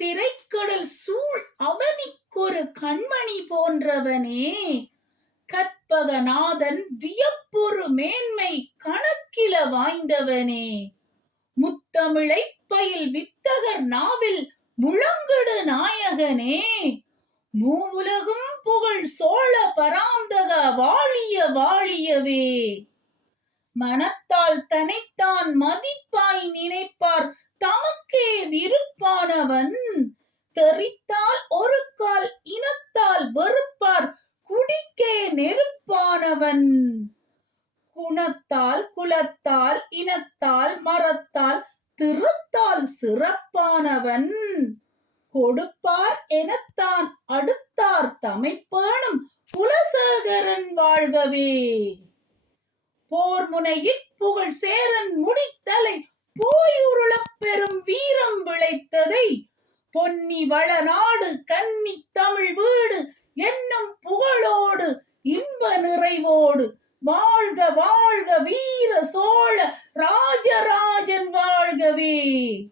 திரைக்கடல் சூழ் அவனிக்கொரு கண்மணி போன்றவனே, கற்பகநாதன் வியப்புறு மேன்மை கணக்கில வாய்ந்தவனே, முத்தமிழைப் பயில் வித்தகர் நாவில் முழங்கொடு நாயகனே, மூவுலகும் புகழ் சோழ பராந்தக வாழிய வாழியவே. மனத்தால் தனைத்தான் மதிப்பாய் நினைப்பார் தமக்கே விருப்பானவன், தெரித்தால் ஒரு கால் இனத்தால் வெறுப்பார் குடிக்கே நெருப்பானவன், குணத்தால் குலத்தால் இனத்தால் மரத்தால் திறத்தால் சிறப்பானவன், கொடுப்பார் எனத்தான் அடுத்தார் தமைப்பேணும் குலசேகரன் வாழ்கவே. போர் முனையிற் புகழ் சேரன் முடித்தலை போயுருளப் பெரும் வீரம் விளைத்ததை, பொன்னி வளநாடு கன்னி தமிழ் வீடு என்னும் புகழோடு இன்ப நிறைவோடு, வாழ்க வாழ்க வீர சோழ ராஜராஜன் வாழ்கவே.